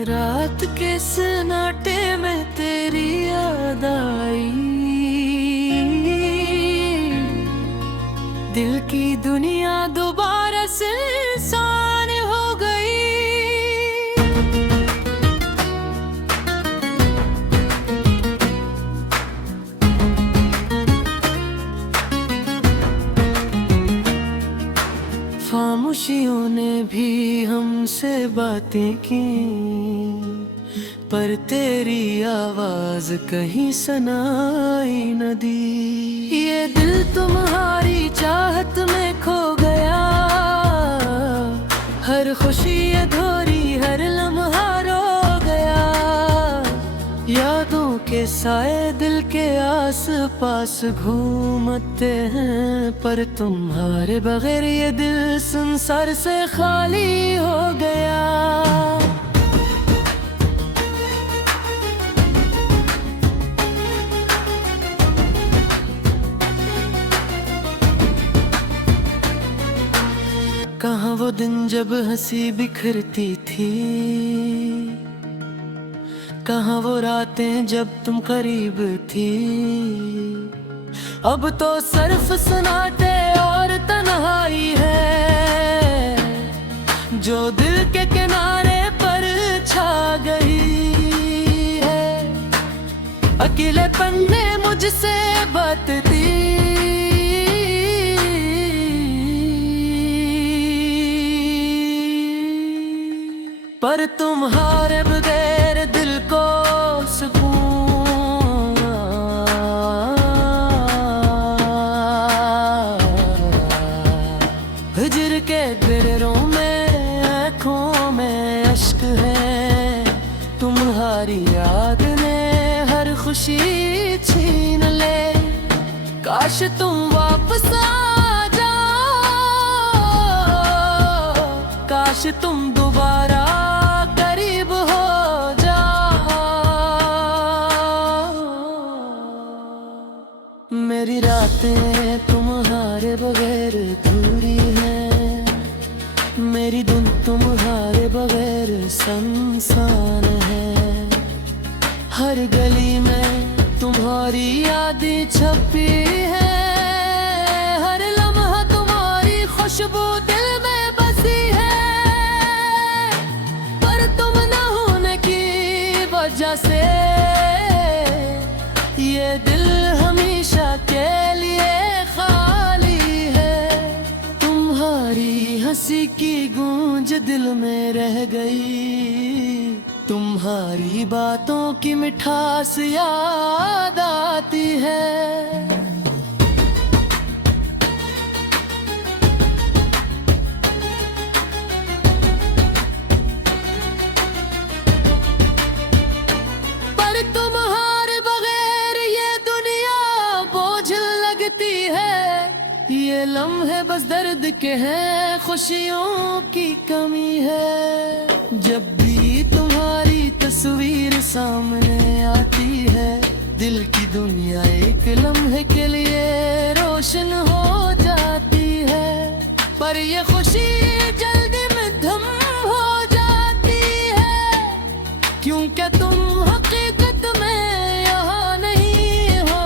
रात के सन्नाटे में तेरी याद आई, दिल की दुनिया दोबारा से इंसान हो गई। खामोशियों ने भी हमसे बातें की, पर तेरी आवाज कहीं सुनाई न दी। ये दिल तुम्हारी चाहत में खो गया, हर खुशी अधूरी हर लम्हा रो गया। यादों के साए दिल के आस पास घूमते हैं, पर तुम्हारे बगैर ये दिल संसार से खाली हो गया। कहाँ वो दिन जब हंसी बिखरती थी, कहाँ वो रातें जब तुम करीब थी। अब तो सिर्फ सन्नाटे और तन्हाई है, जो दिल के किनारे पर छा गई है। अकेलेपन ने मुझसे बतती, पर तुम्हारे बगैर दिल को सुकून। हिजर के गिरों में आँखों में अश्क है, तुम्हारी याद ने हर खुशी छीन ले। काश तुम वापस आ जाओ, काश तुम दोबारा मेरी रातें तुम्हारे बगैर अधूरी हैं, मेरी धुन तुम्हारे बगैर सुनसान है। हर गली में तुम्हारी यादें छपी है, हर लम्हा तुम्हारी खुशबू दिल में बसी है। पर तुम न होने की वजह से ये दिल हमेशा के लिए खाली है। तुम्हारी हंसी की गूंज दिल में रह गई, तुम्हारी बातों की मिठास याद आती है। ये लम्हे बस दर्द के हैं, खुशियों की कमी है। जब भी तुम्हारी तस्वीर सामने आती है, दिल की दुनिया एक लम्हे के लिए रोशन हो जाती है। पर ये खुशी जल्दी में धम हो जाती है, क्योंकि तुम हकीकत में यहाँ नहीं हो।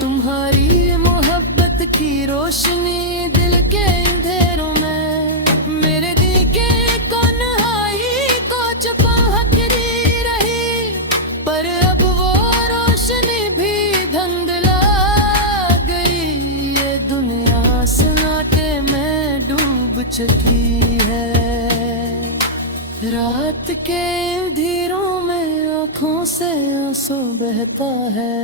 तुम्हारी मोहब्बत की रोशनी दिल के अंधेरों में मेरे दिल के तन्हाई को छुपा करी रही। पर अब वो रोशनी भी धुंधला गई, ये दुनिया सन्नाटे में डूब चुकी है। रात के अंधेरों में आँखों से आंसू बहता है,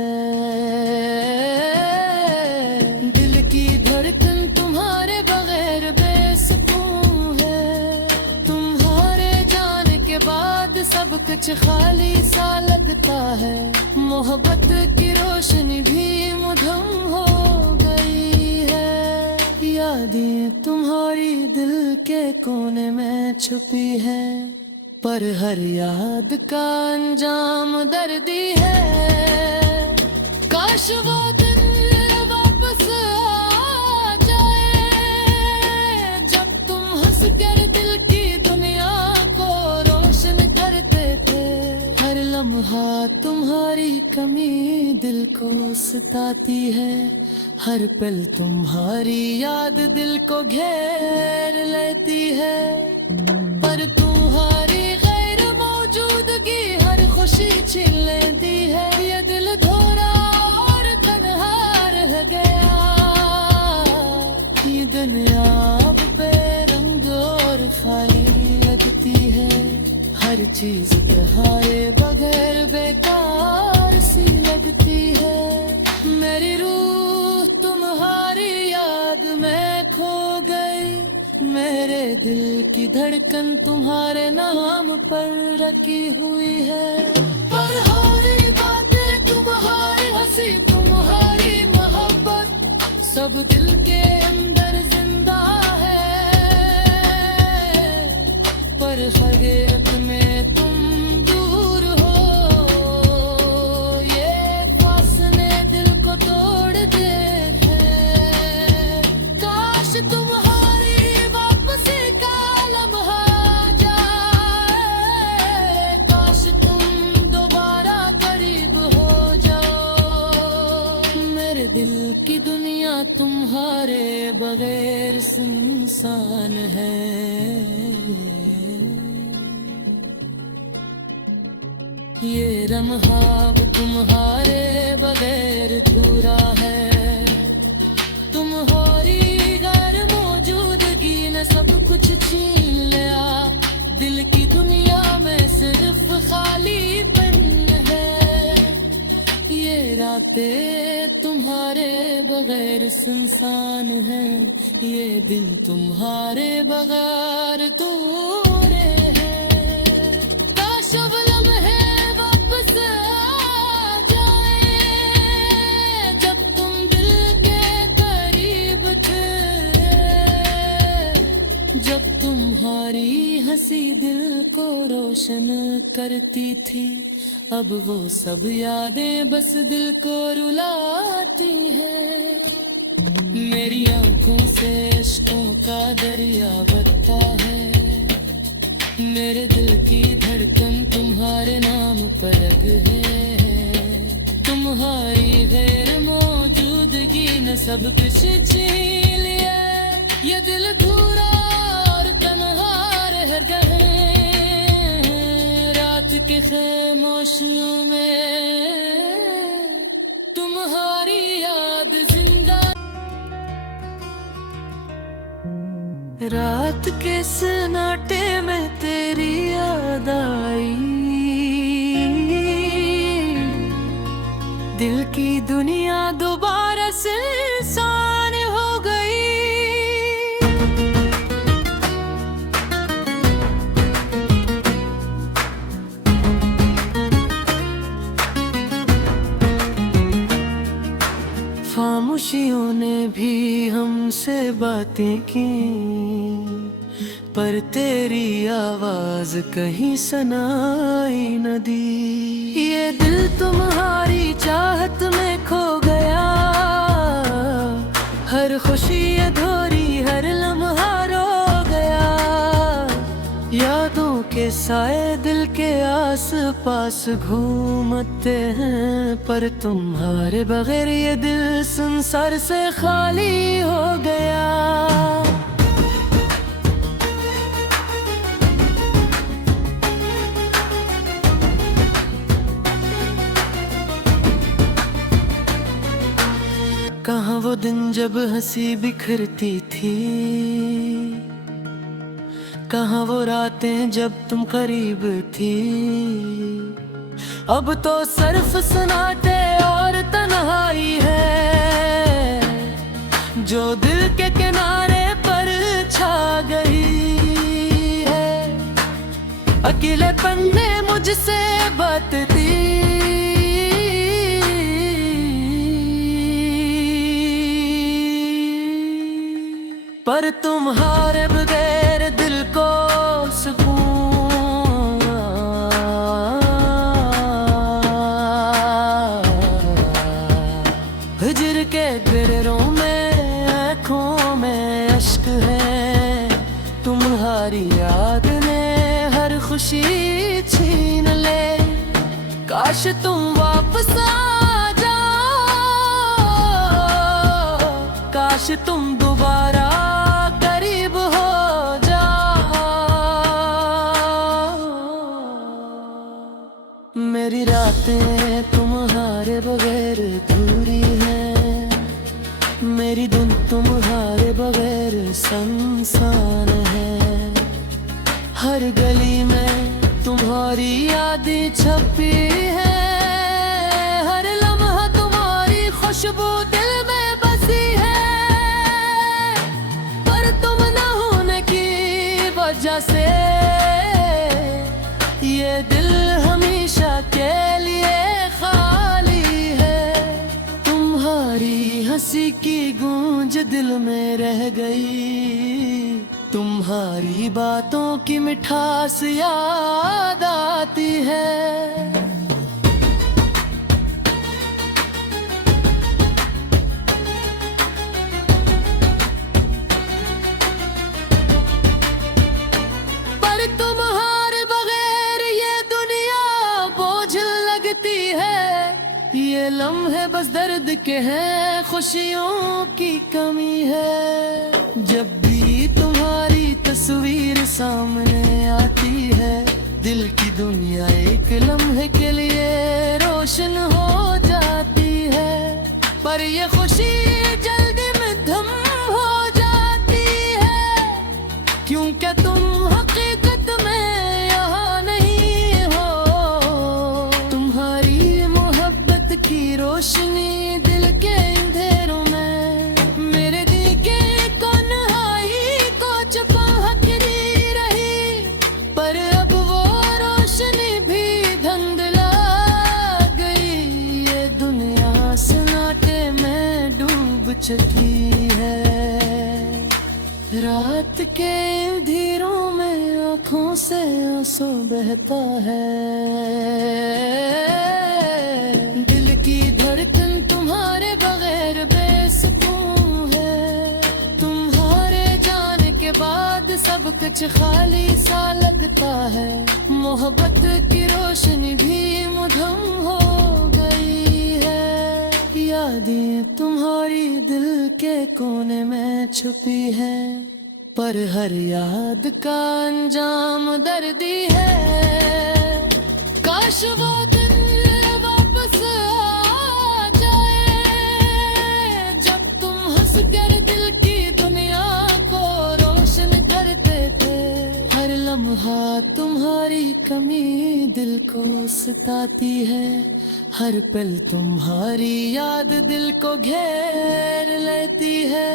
दिल की धड़कन तुम्हारे बगैर बेसुकून है। तुम्हारे जाने के बाद सब कुछ खाली सा लगता है, मोहब्बत की रोशनी भी मुधम हो गई है। यादें तुम्हारी दिल के कोने में छुपी है, पर हर याद का अंजाम दर्दी है। काश वो दिन वापस आ जाए, जब तुम हंस कर दिल की दुनिया को रोशन लम्हा तुम्हारी कमी दिल को सताती है, हर पल तुम्हारी याद दिल को घेर लेती है। पर तुम्हारी गैर मौजूदगी हर खुशी छीन लेती है। ये दिल धोरा और तन्हा रह गया, ये दुनिया अब बेरंग और खाली लगती है। हर चीज तुम्हारे बगैर बेकार सी लगती है। मेरी रूह तुम्हारी याद में खो गई, मेरे दिल की धड़कन तुम्हारे नाम पर रखी हुई है। पर हमारी बातें तुम्हारी हंसी तुम्हारी मोहब्बत सब दिल के अंदर जिंदा है। पर हकीकत में तुम दूर हो, ये फासले दिल को तोड़ दे हैं। काश तुम्हारी वापसी का लम्हा आ जाए, काश तुम दोबारा करीब हो जाओ। मेरे दिल की दुनिया तुम्हारे बगैर सुनसान है। ये लम्हा अब तुम्हारे बगैर अधूरा है। तुम्हारी गैर मौजूदगी ने सब कुछ छीन लिया, दिल की दुनिया में सिर्फ खालीपन है। ये रातें तुम्हारे बगैर सुनसान है, ये दिन तुम्हारे बगैर अधूरे हैं। काश अब लम्हे वापस आ जाए, जब तुम दिल के करीब थे, जब तुम्हारी हंसी दिल को रोशन करती थी। अब वो सब यादें बस दिल को रुलाती है। मेरी आंखों से इश्कों का दरिया बहता है, मेरे दिल की धड़कन तुम्हारे नाम पर रग है। तुम्हारी गैर मौजूदगी ने सब कुछ छीन लिया, ये दिल धूरा और तन्हा रह गए। रात के खामोशियों में तुम्हारी याद जिंदा। रात के सन्नाटे में तेरी याद आई, दिल की दुनिया दोबारा से इंसान हो गई। खामोशियों ने भी हमसे बातें की, पर तेरी आवाज कहीं सुनाई न दी। ये दिल तुम्हारी चाहत में खो गया, हर खुशी अधूरी हर लम्हा रो गया। यादों के साए दिल के आस पास घूमते हैं, पर तुम्हारे बगैर ये दिल संसार से खाली हो गया। कहाँ वो दिन जब हंसी बिखरती थी, कहाँ वो रातें जब तुम करीब थी। अब तो सिर्फ सन्नाटे और तन्हाई है, जो दिल के किनारे पर छा गई है। अकेलेपन ने मुझसे बात दी, पर तुम्हारे बगैर दिल को सुकून। हिजर के गिररों में आँखों में अश्क है, तुम्हारी याद ने हर खुशी छीन ले। काश तुम वापस आ जाओ, काश तुम दोबारा करीब हो जाओ। मेरी रातें तुम्हारे बगैर अधूरी हैं, मेरी धुन तुम्हारे बगैर सुनसान है। हर गली में तुम्हारी यादें छपी है, हर लम्हा तुम्हारी खुशबू दिल में बसी है। पर तुम न होने की वजह से ये दिल हमेशा के लिए खाली है। तुम्हारी हंसी की गूंज दिल में रह गई, तुम्हारी बातों की मिठास याद आती है। पर तुम्हारे बगैर ये दुनिया बोझ लगती है, ये लम्हे बस दर्द के हैं, खुशियों की कमी है। जब भी तुम्हारी तस्वीर सामने आती है, दिल की दुनिया एक लम्हे के लिए रोशन हो जाती है। पर ये खुशी जल्दी में धम हो जाती है, क्योंकि तुम हकीकत में यहाँ नहीं हो। तुम्हारी मोहब्बत की रोशनी दिल के अंधेरों में मेरे दिल के कन्हाई को छुपा हकरी रही। पर अब वो रोशनी भी धुंधला गई, ये दुनिया सन्नाटे में डूब चुकी है। रात के अंधेरों में आँखों से आंसू बहता है, दिल की धड़कन तुम्हारे बगैर बेसुकून है। तुम्हारे जाने के बाद सब कुछ खाली सा लगता है, मोहब्बत की रोशनी भी मुधम हो गई है। यादें तुम्हारी दिल के कोने में छुपी है, पर हर याद का अंजाम दर्दी है। काश वो दिन वापस आ जाए, जब तुम हंस कर दिल की दुनिया को रोशन करते थे। हर लम्हा तुम्हारी कमी दिल को सताती है, हर पल तुम्हारी याद दिल को घेर लेती है।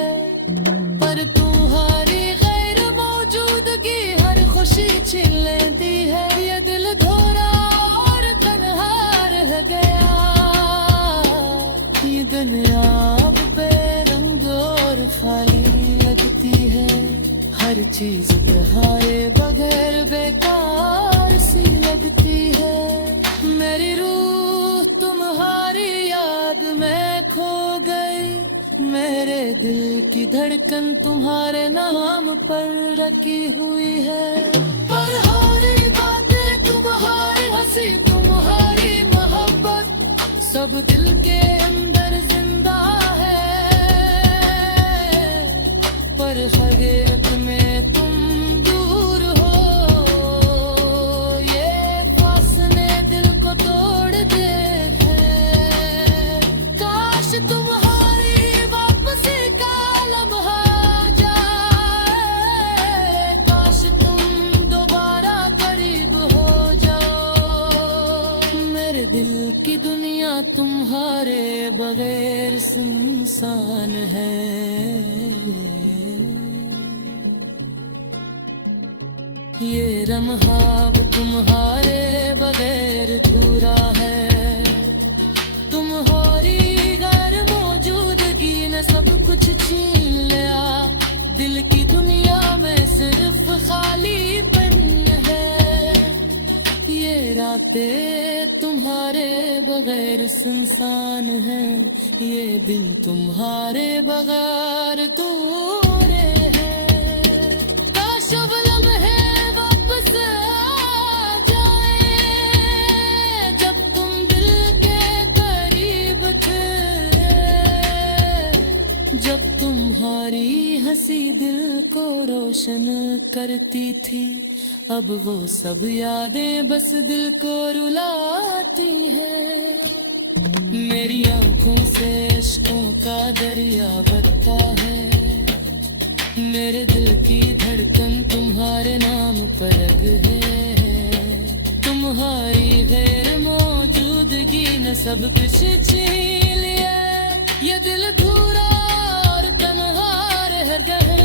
पर तुम्हारी गैर मौजूदगी हर खुशी छीन लेती है, ये दिल धोरा और तन्हा रह गया। ये दुनिया अब बेरंग और खाली लगती है, हर चीज तुम्हारे बगैर बेकार सी लगती है। मेरी रूह तुम्हारी याद में खो गई, मेरे दिल की धड़कन तुम्हारे नाम पर रखी हुई है। पर हमारी बातें तुम्हारी हंसी तुम्हारी मोहब्बत सब दिल के अंदर जिंदा है। पर हकीकत में तुम दूर हो, ये फासले दिल को तोड़ दे हैं। काश तुम्हारी वापसी का लम्हा जाए, काश तुम दोबारा करीब हो जाओ। मेरे दिल की दुनिया तुम्हारे बगैर सुनसान है। ये लम्हा तुम्हारे बगैर अधूरा है, तुम्हारी गैर मौजूदगी ने सब कुछ छीन लिया। दिल की दुनिया में सिर्फ खालीपन है, ये रातें तुम्हारे बगैर सुनसान है, ये दिन तुम्हारे बगैर दूर है। काश वो लम्हे वापस आ जाए, जब तुम हंसी दिल को रोशन करती थी, अब वो सब यादें बस दिल को रुलाती है। मेरी आंखों से इश्कों का दरिया बहता है, मेरे दिल की धड़कन तुम्हारे नाम पर रग है। तुम्हारी गैर मौजूदगी ने सब कुछ छीन लिया, ये दिल धूरा और तन्हा रह गए।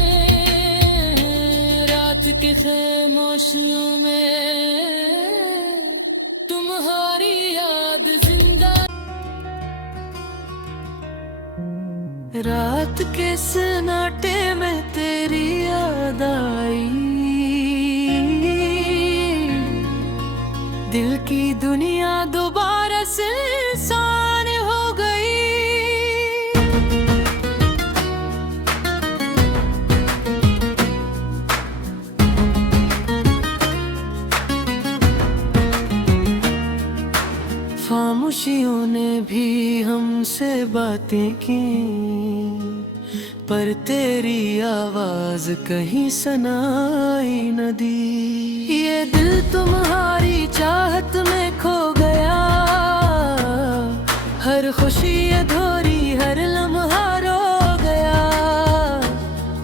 रात के खामोशियों में तुम्हारी याद जिंदा। रात के सन्नाटे में तेरी याद आई, दिल की दुनिया दोबारा से इंसान हो गई। खामोशियों ने भी हमसे बातें की, पर तेरी आवाज कहीं सुनाई न दी। ये दिल तुम्हारी चाहत में खो गया, हर खुशी अधूरी हर लम्हा रो गया।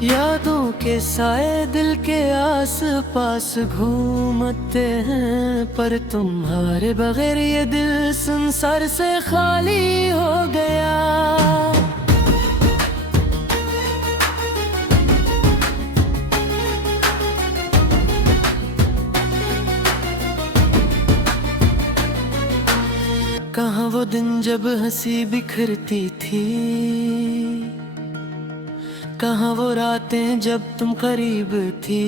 यादों के साए दिल के आस पास घूमते हैं, पर तुम्हारे बगैर ये दिल संसार से खाली हो गया। कहाँ वो दिन जब हंसी बिखरती थी, कहाँ वो रातें जब तुम करीब थी।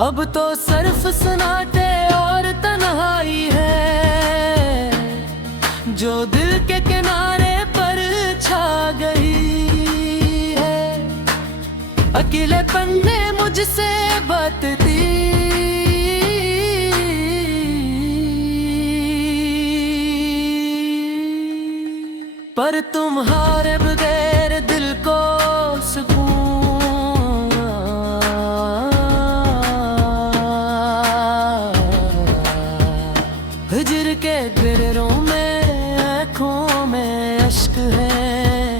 अब तो सिर्फ सन्नाटे और तन्हाई है, जो दिल के किनारे पर छा गई है। अकेलेपन ने मुझसे बतती, पर तुम्हारे बगैर दिल को सुकून। हिजर के गिररों में आँखों में अश्क है,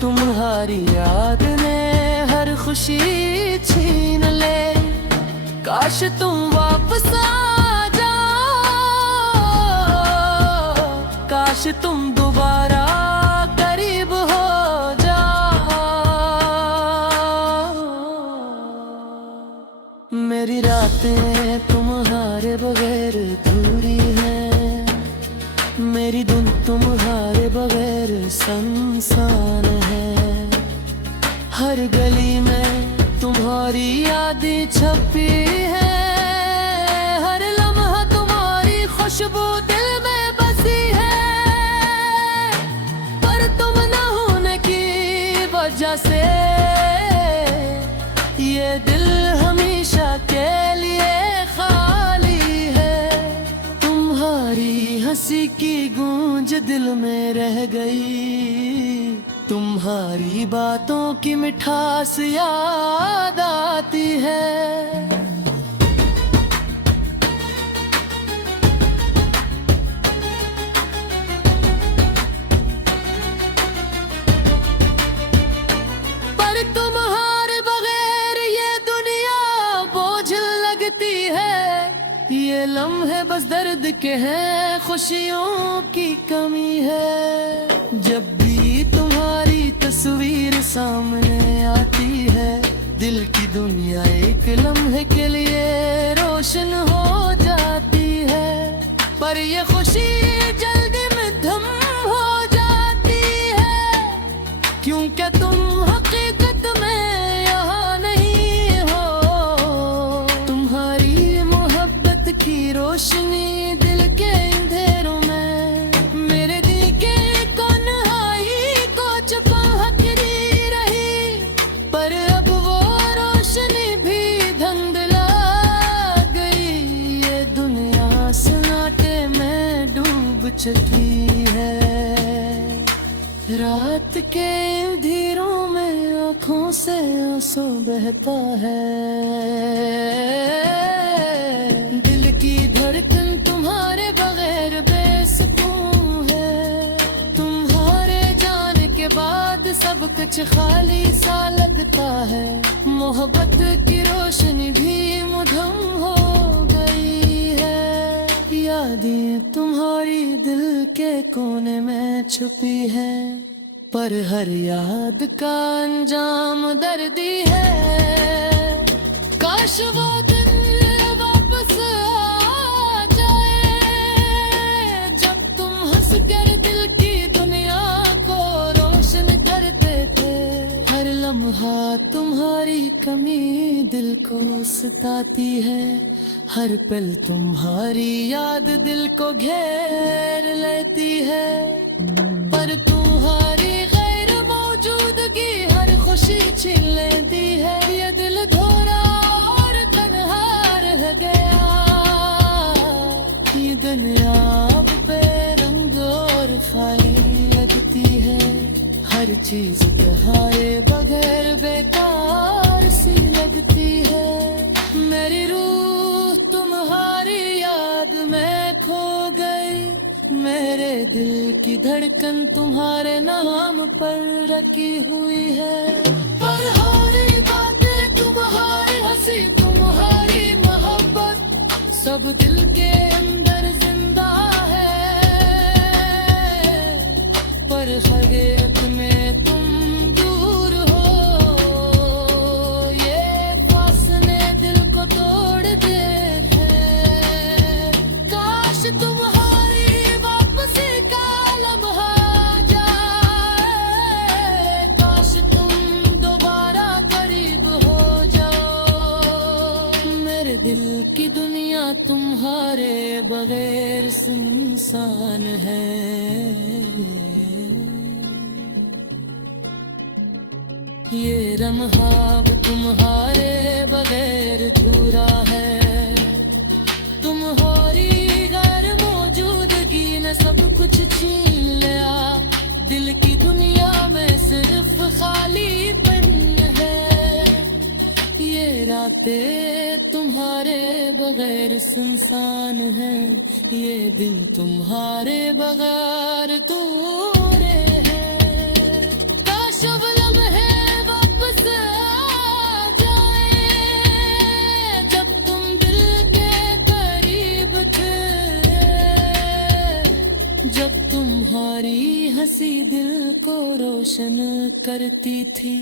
तुम्हारी याद ने हर खुशी छीन ले। काश तुम वापस आ जाओ, काश तुम दोबारा करीब हो जाओ। मेरी रातें तुम्हारे बगैर अधूरी हैं, मेरी धुन तुम्हारे बगैर सुनसान है। हर गली में तुम्हारी यादें छपी है, हर लम्हा तुम्हारी खुशबू दिल में बसी है। पर तुम न होने की वजह से ये दिल हमेशा के लिए खाली है। तुम्हारी हंसी की गूंज दिल में रह गई, तुम्हारी बातों की मिठास याद आती है। पर तुम्हारे बगैर ये दुनिया बोझ लगती है, ये लम्हे बस दर्द के हैं, खुशियों की कमी है। जब भी तुम्हारी तस्वीर सामने आती है, दिल की दुनिया एक लम्हे के लिए रोशन हो जाती है। पर ये खुशी जल्दी में धम हो जाती है, क्योंकि तुम हकीकत में यहाँ नहीं हो। तुम्हारी मोहब्बत की रोशनी दिल के अंधेरों में मेरे दिल के कोनहाई को छुपा करी रही। पर अब वो रोशनी भी धुंधला गई, ये दुनिया सन्नाटे में डूब चुकी है। रात के अंधेरों में आँखों से आंसू बहता है, दिल की धड़कन तुम्हारे बगैर बेसुकून है। तुम्हारे जाने के बाद सब कुछ खाली सा लगता है, मोहब्बत की रोशनी भी मुधम हो गई है। यादें तुम्हारी दिल के कोने में छुपी है, पर हर याद का अंजाम दर्दी है। काश वो दिन वापस आ जाए, जब तुम हंसकर दिल की दुनिया को रोशन करते थे। हर लम्हा तुम्हारी कमी दिल को सताती है, हर पल तुम्हारी याद दिल को घेर लेती है। पर तुम्हारी गैर मौजूदगी हर खुशी छीन लेती है। ये दिल धोरा और तन्हा रह गया, ये दुनिया अब बेरंग और खाली लगती है। हर चीज तुम्हारे बगैर बेकार सी लगती है। मेरी रूह तुम्हारी याद में खो गई, मेरे दिल की धड़कन तुम्हारे नाम पर रखी हुई है। पर हमारी बातें तुम्हारी हंसी तुम्हारी मोहब्बत सब दिल के अंदर जिंदा है। पर खैरियत में तुम दूर हो, ये फासले दिल को तोड़ दे हैं। काश तुम्हारी वापसी का लम्हा जाए, काश तुम दोबारा करीब हो जाओ। मेरे दिल की दुनिया तुम्हारे बगैर सुनसान है। ये लम्हा अब तुम्हारे बगैर अधूरा है। तुम्हारी गैर मौजूदगी ने सब कुछ छीन लिया, दिल की दुनिया में सिर्फ खालीपन है। ये रातें तुम्हारे बगैर सुनसान है, ये दिन तुम्हारे बगैर अधूरे हैं। काश वो लम्हे वापस आ जाए, जब तुम दिल के करीब थे। जब तुम्हारी हंसी दिल को रोशन करती थी,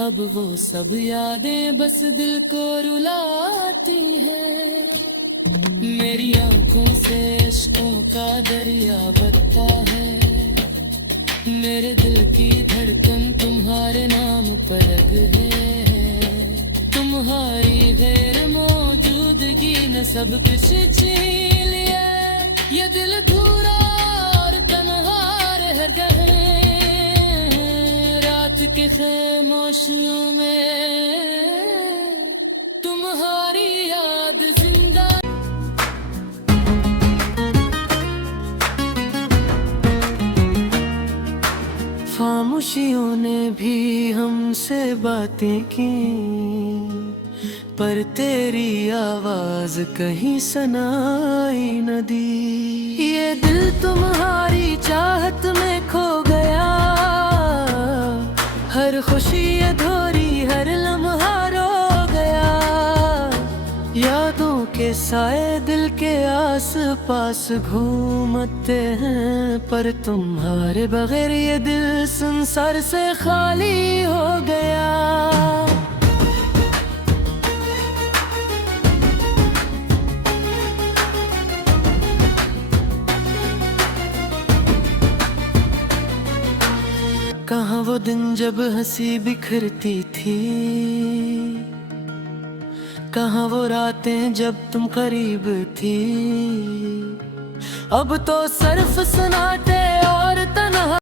अब वो सब यादें बस दिल को रुलाती है। मेरी आंखों से इश्कों का दरिया बहता है, मेरे दिल की धड़कन तुम्हारे नाम पर रग है। तुम्हारी गैर मौजूदगी ने सब कुछ छीन लिया, ये दिल धूरा और तन्हा रह गए। रात के खामोशियों में तुम्हारी याद जिंदा। खामोशियों ने भी हमसे बातें की, पर तेरी आवाज कहीं सुनाई न दी। ये दिल तुम्हारी चाहत में खो गया, हर खुशी अधूरी हर लम्हा रो गया। यादों के साए दिल के आस पास घूमते हैं, पर तुम्हारे बगैर ये दिल संसार से खाली हो गया। कहाँ वो दिन जब हंसी बिखरती थी, कहाँ वो रातें जब तुम करीब थी। अब तो सिर्फ सन्नाटे और तन्हा